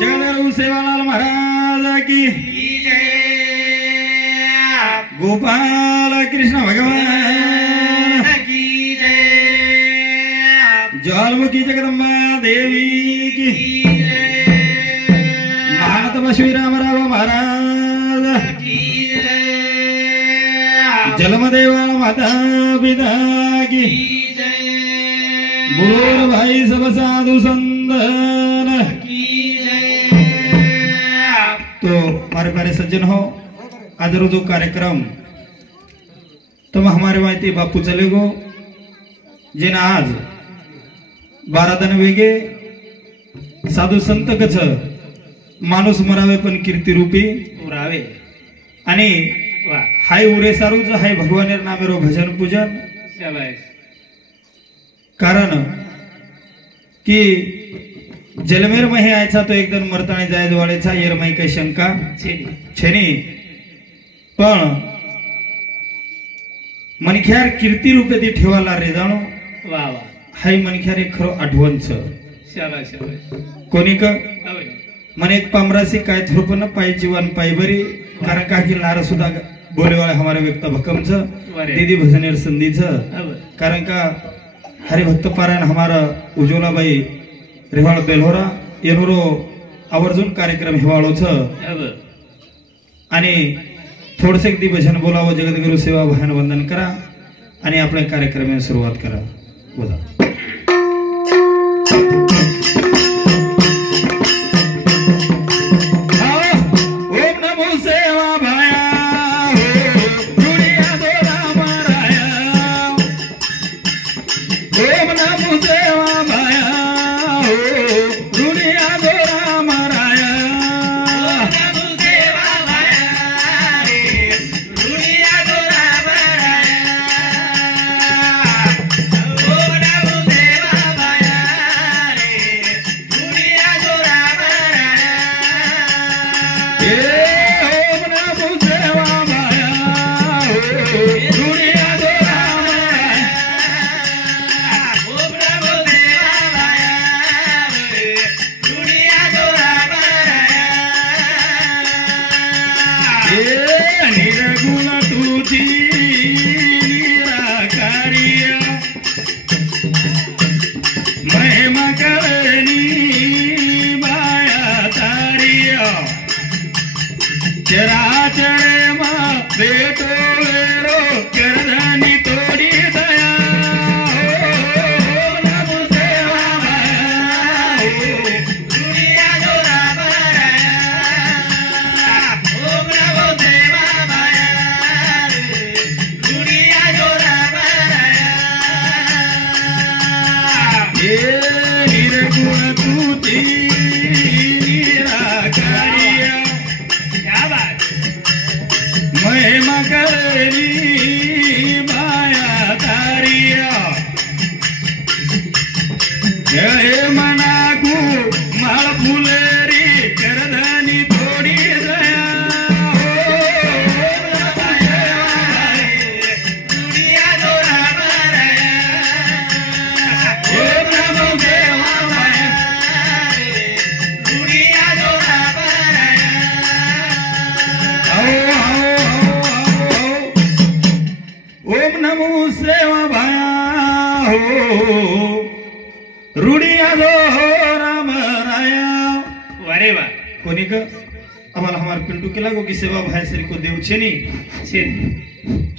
जगदगुरु सेवालाल महाराज की गोपाल कृष्ण भगवान की ज्वालमुखी जगदम्बा देवी की महानतम श्री रामराव महाराज की जलमदेवा माता पिता की बोल भाई सब साधु संतन की तो हमारे प्यारे सज्जन हो आज जो कार्यक्रम तुम हमारे माहिती बापू चले गो जेना आज 12 दिन वेगे साधू संत कच माणूस मरावे पण कीर्ती रूपी उरावे आणि हाय उरे सारूच हाय भगवानेर नामेरो भजन पूजन कारण की जलमेर महे आयचा तो एकदम मरताने जायज वाळेचा येर माई काही शंका छेनी पण मनख्यार कीर्ती रूपे ती ठेवाला रे जाणो वा वा हाय मनख्यार एक खरो आठवणच शाबाश शाबाश कोणी क मन एक पामरासी काय थोपन पाय जीवन पाय बरी कारण का की लार सुद्धा बोले वाले हमारे व्यक्त भकमच दीदी भजनेर संधीच कारण का हरिभक्त पारायण हमारा उज्ज्वला बाई रेवाळ बेलहोरा येनोरो आवर्जून कार्यक्रम हिवाळोच आणि थोडसे दी भजन बोलावं जगद्गुरु सेवा भजन वंदन करा आणि आपल्या कार्यक्रमाला सुरुवात करा बोला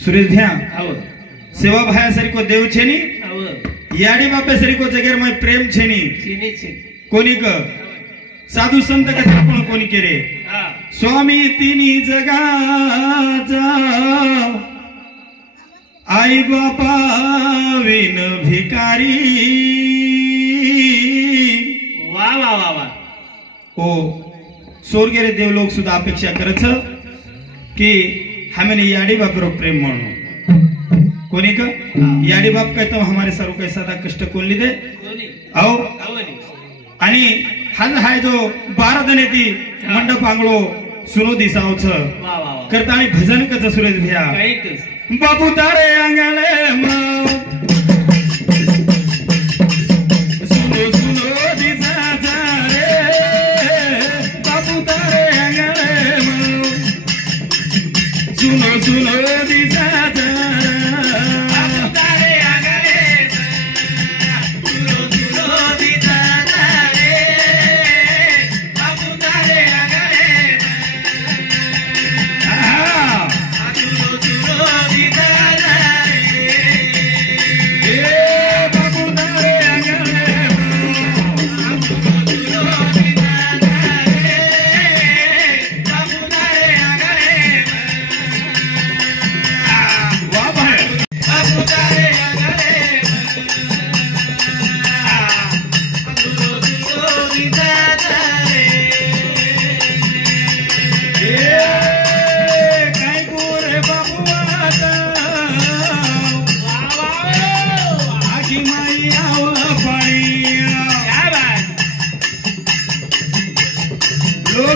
सुरेश भैया सेवा भाया सरी को देव छेनी याडी बापे सरी को जगेर में प्रेम छेनी कोणी क साधू संत कथा पण कोणी केरे स्वामी तिनी जगाचा आई बापा विन भिकारी वा वा वा वा हो स्वर्गेरे देव लोग सुद्धा अपेक्षा करत की हमें याडी बापरो प्रेम म्हणून कोणी का याडी बाप काय तो हमारे सर्व काही साधा कष्ट कोण लिदे आओ आणि हाल हाय जो 12 दिन ती मंडप आंगलो सुनो दिसावच करता आणि भजन कच सुरेश भैया बापू तारे अंगले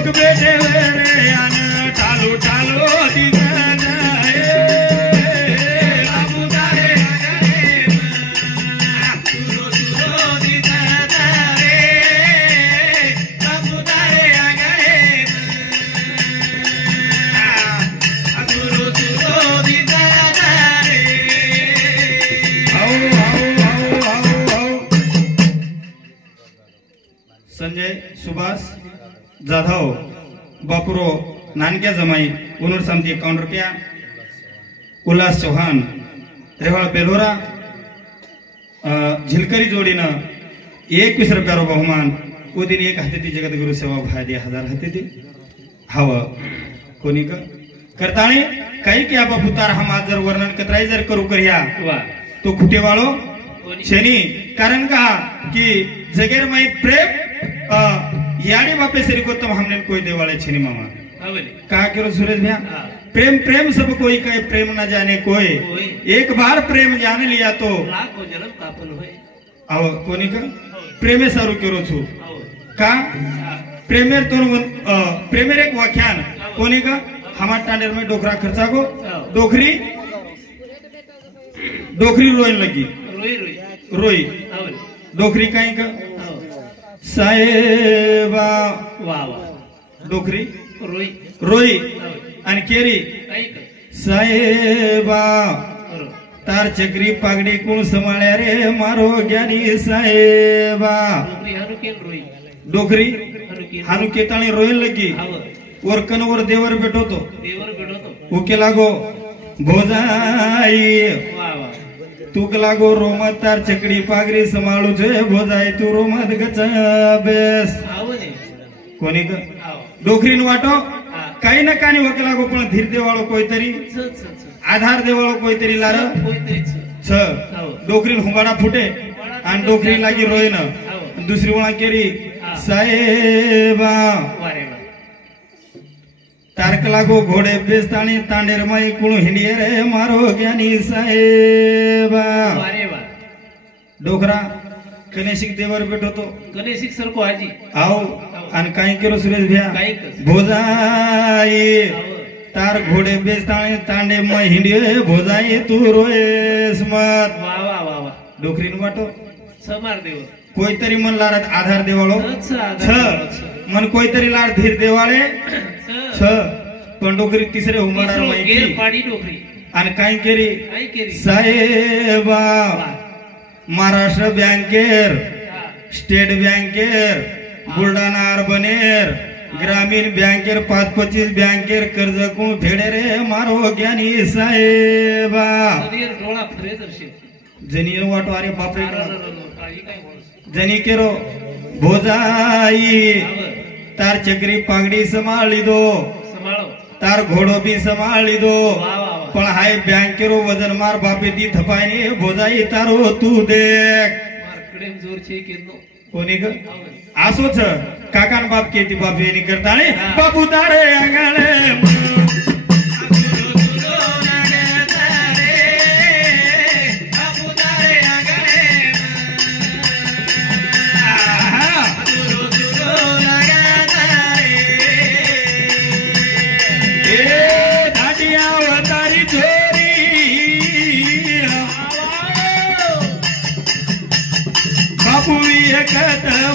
लोक बेटे वेळे आन टालू टालू दिसत बाबूदारे सुरो सुरो दिसत रे बाबूदारे आगळे सुरो सुरो दिसत रे संजय सुभाष जाधव बापुरो नानक्या जमाई उनूर समिति 51 रुपया उल्लास चौहान रेवाळ बेलोरा झिलकरी जोडीनं 21 रुपया बहुमान उदिन एक हाती ती जगद्गुरु सेवा भाई 1000 हाती ती हवं कोणी करताणी काही की आपा पुतार हम आज जर वर्णन कतराई जर करू करिया तो खुटे वाळो शनी कारण का कि जगेर मई प्रेम यानी बापे श्री गौतम हमने कोई देवाले छेनी मामा कहा करो सुरेश भैया प्रेम प्रेम सब कोई कहे प्रेम न जाने कोई एक बार प्रेम जान लिया तो लाखों जन्म कापन होय आओ कोणी का प्रेमे सारू करो छु का प्रेमेर तो प्रेमेर एक व्याख्यान कोणी का हमार टांडेर में डोकरा खर्चा को डोकरी डोकरी रोइन लगी रोई डोकरी कहीं का साहेबा डोकरी रोई रोई आणि केरी साहेबा तार चक्री पागडी कोण संभाळ्या रे मारो ज्ञानी साहेबा डोकरी हानु केताणी रोयन लगी वरकन वर देवर भेटवतो उके लागो भोजाई तूक लागो रोमत तार चकडी पागरी संभाळू छे भोजाई तू रोमत गच बेस कोणी ग डोकरीन वाटो काही ना काही वक लागो पण धीर देवाळो कोईतरी आधार देवाळो कोईतरी लार छ डोकरीन हुंगाडा फुटे आणि डोकरी लागी रोयन दुसरी वळा केरी साहेबा तारक लागो घोडे बेस्ताणी तांडेर माई कुळ हिंडिये रे मारो ज्ञानी साहेबा डोकरा कनेशिक देवर भेटतो कनेशिक सरको आजी आओ आणि काही केलो सुरेश भैया भोजाई तार घोडे बेस्ताणी तांडे माई हिंडिये भोजाई तू रोयस मत वा वा वा वा डोकरीन वाटो समार देव कोईतरी मन लारात आधार देवाळो छ मन कोईतरी लाड धीर देवाळे छ पण डोकरी तिसरे उमरार माहिती पाडी डोकरी आणि काय केरी साहेबा महाराष्ट्र बँकेर स्टेट बँकेर बुलढाणा अर्बनेर ग्रामीण बँकेर 525 बँकेर कर्ज कोण फेडे रे मारो ज्ञानी साहेबा डोळा फ्रेजर जनी वाटो अरे बापरे जनी केरो भोजाई तार चक्री पागडी संभाळी दो तार घोडो भी संभाळी दो पण हाय बँकेरो वजन मार बापे ती थपायने भोजाई तारो तू देख कोणी ग आसोच काकान बाप केती बाप येनी करताने बापू तारे आंगळे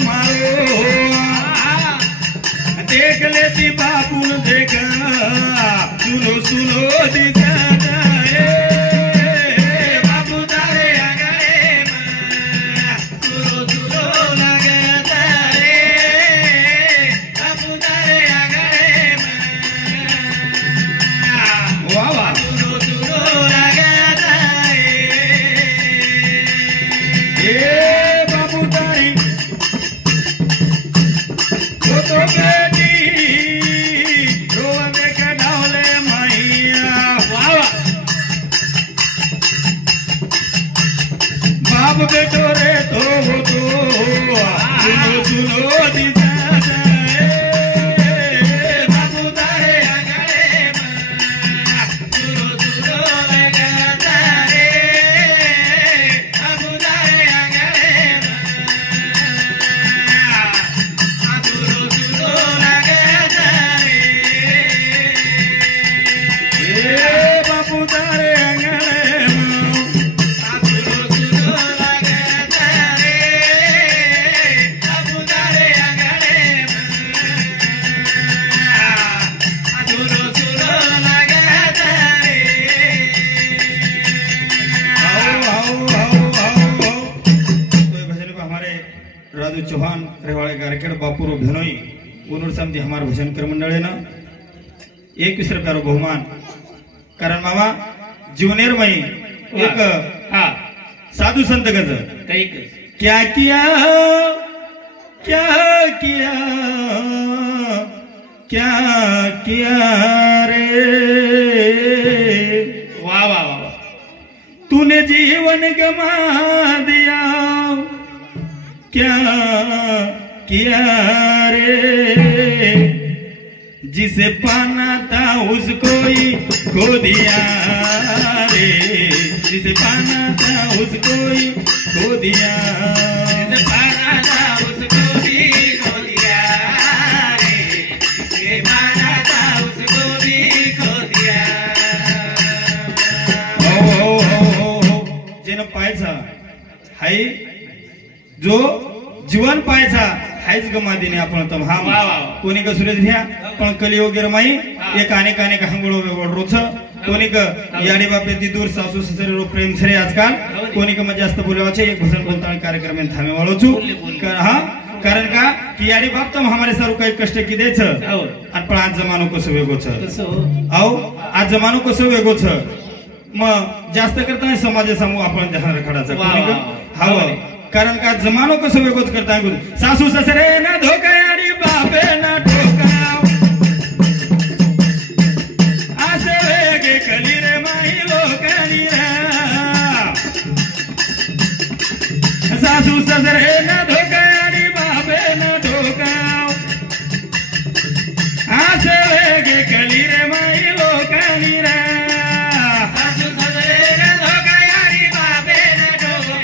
मारो देख लेती बापून देख सुनो सुनो दिखा बापू तारे आगळे सुनो सुनो लगता रे बापू तारे आगळे वा वा सुनो सुनो लगता रे बापू तारे तो बेटी रोवे कढावले मैया वावा हमारे राजू चौहान रेवाड़े गारखेड़ बापूरो भेनोई उनूर समिति हमारे भजन कर मंडल ना 21 रुपया बहुमान कारण मामा जीवनेर मई एक साधु संत गज क्या किया क्या किया क्या किया रे वाह वाह वाह तूने जीवन गमा दिया क्या किया रे जिसे पाना था उसको ही खो दिया रे जिसे पाना था उसको ही खो दिया जिसे पाना था उसको ही खो दिया रे जिसे पाना था उसको भी खो दिया हो जिन पाहायचा हाय जो जीवन पाहायचा हायच गमा दिने आपण तम हा कोणी का सुरेश घ्या पण कली वगैरे माई एक अनेक हंगळो रोच कोणी का याडी बापे ती दूर सासू ससरे रो प्रेम छरे आजकाल कोणी का जास्त बोलवाचे एक भजन बोलताना कार्यक्रम में थामे वाळो छु हा कारण का की याडी बाप तम हमारे सारू काही कष्ट की देछ आणि पण आज जमानो कसो वेगो छ आओ आज जमानो कसो वेगो छ मग जास्त करता समाज समूह आपण ध्यान रखडाचा कोणी का हाव कारण का जमानो कसो वेगोच करता सासू ससरे ना धोका आणि बापे ना ठोका असे वेगे कली रे माई लोकानी सासू ससरे ना धोका आणि बापे ना ठोका असे वेगे कली रे माई लोकानी सासू ससरे ना धोका आणि बापे ना ठोका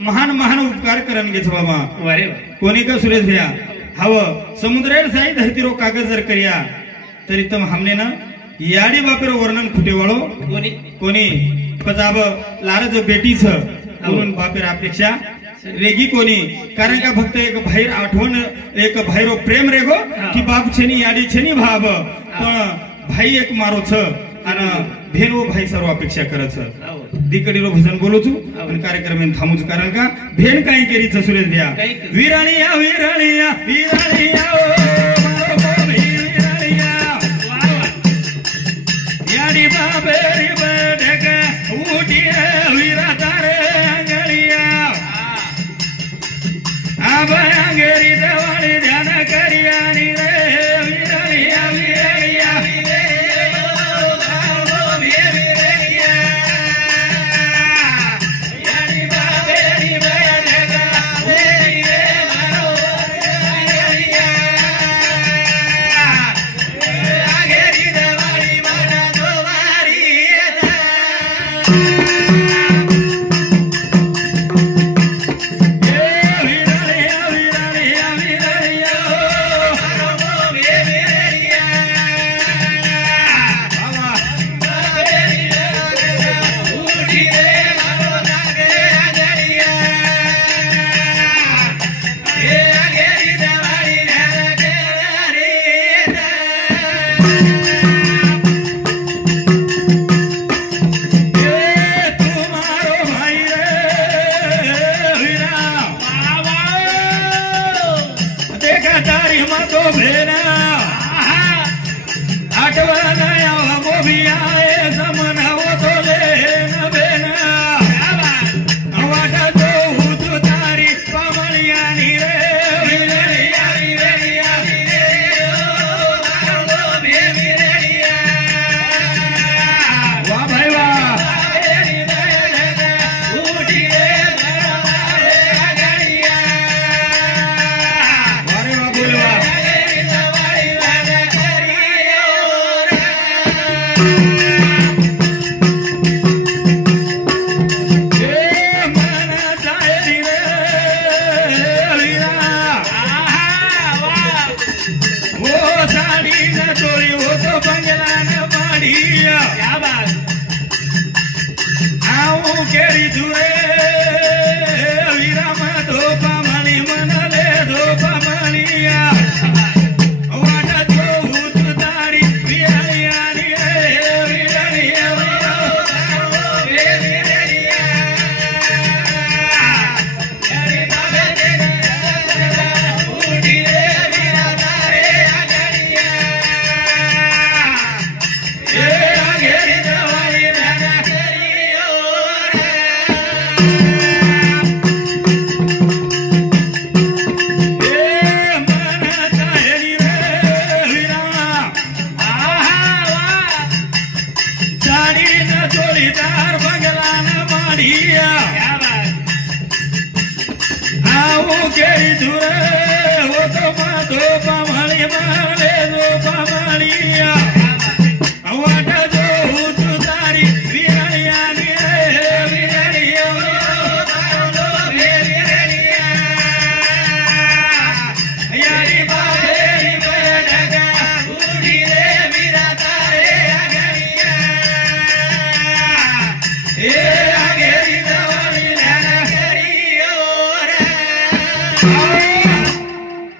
महान महान उपकार करन घेच बाबा वारे कोणी का सुरेश भैया हवं समुद्रेर साई धरती रो कागज जर करिया तरी तम हमने ना याडी बापेरो वर्णन खुटे वाळो कोणी पजाब लारज बेटी छ करून बापेर अपेक्षा रेगी कोणी कारण का फक्त एक बाहेर आठवण एक बाहेरो प्रेम रेगो की बाप छेनी याडी छेनी भाव पण भाई एक मारो छ आणि भेन वो भाई सर्व अपेक्षा करत छ दिकडी रो भजन बोलो छु आणि कार्यक्रम थांबू छु कारण का भेन काही केरी छ सुरेश भैया विराणिया विराणिया विराणिया याडी बाबेरी बडक उठी विरा तारे अंगलिया आबाय अंगेरी देवाळी ध्यान करिया नी रे विराणिया विराणिया याडी बाबेरी बडक उठी अंगेरी देवाळी बडा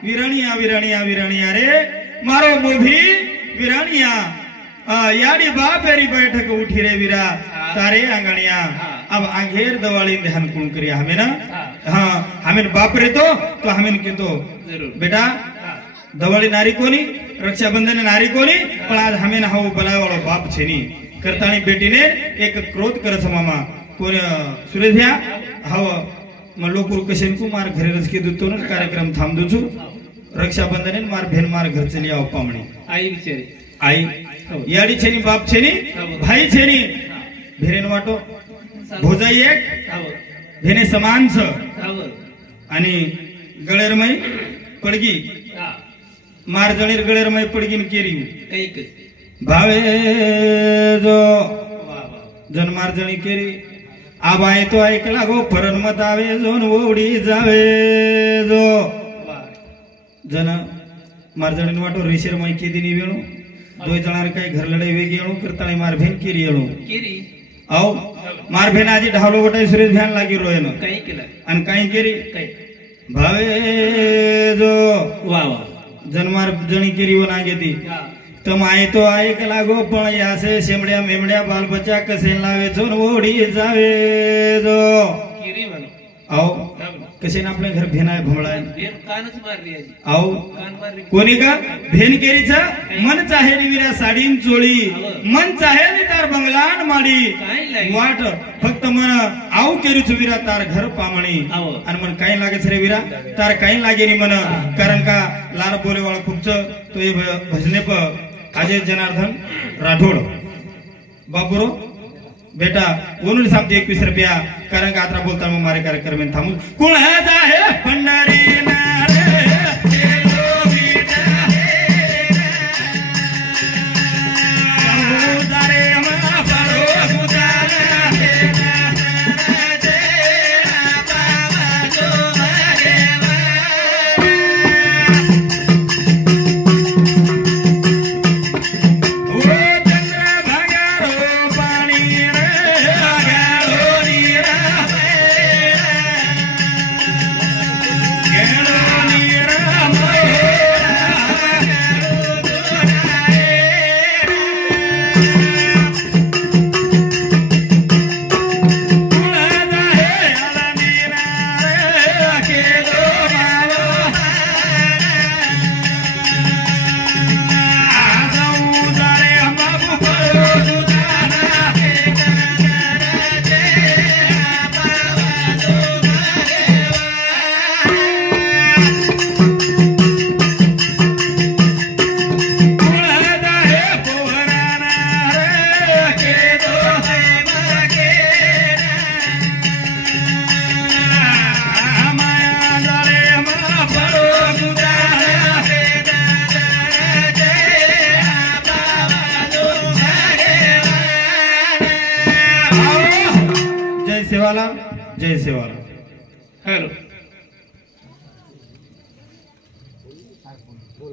विराणिया विराणिया विराणिया रे मारो मोभी विराणिया याडी बापेरी बैठक उठी रे वीरा तारे आंगणिया अब आंगेर दवाली ध्यान कौन करिया हमें ना हाँ हमें बाप रे तो हमें के तो बेटा दवाली नारी कोनी रक्षाबंधन नारी कोनी पण आज हमें हाव बलावाळो बाप छेनी करतानी बेटीने एक क्रोध करत मामा कोण सुरेश भैया हाव मल्लोपूर कशेन को मार घरे रसके दुतो न कार्यक्रम थांब दुचू रक्षाबंधन मार भेन मार घर चली आव पामणी आई बिचारी आई याडी छेनी बाप छेनी भाई छेनी भेरेन वाटो भोजाई एक भेने समान छ आणि गळेरमय पडगी मार जणीर गळेरमय पडगीन केरी भावे जो जनमार जणी केरी आबाय तो ऐकला गो फरण मत आवे जोन ओढी जावे जो जन मारजण वाटो रेशर माई केदिनी वेणू दो जणार काही घर लढाई वेगी येणू करताळी मारभेन केरी येणू आओ मारभेन आजी ढावलो गोटाई सुरेश भ्यान लागी रोयन काही केलं आणि काही केरी भावे जो वा वा जनमार जणी केरी व नागेती तम आय तो ऐक लागो पण यासे शेमड्या मेमड्या बाल बच्चा कसे लावे जोन ओढी जावे जो केरी म्हण आओ कसे ना आपले घर भेनाय भोमळाय कानच मारली आओ कान मारली कोणी का भेन केरीचा मन चाहे विरा साडीन चोळी मन चाहे नि तार बंगलान माडी वाट फक्त मन आऊ केरीच विरा तार घर पामणी आणि मन काही लागे रे विरा तार काही लागे नि मन कारण का लाल बोले वाळ खूपच तो हे भजने प अजय जनार्दन राठोड बापुरो बेटा ओनूर साहब 21 रुपया कारण का आता बोलता मग मारे कार्यक्रम में थांबू कुण आहे पंढरी नारे जय सेवाला हेलो बोल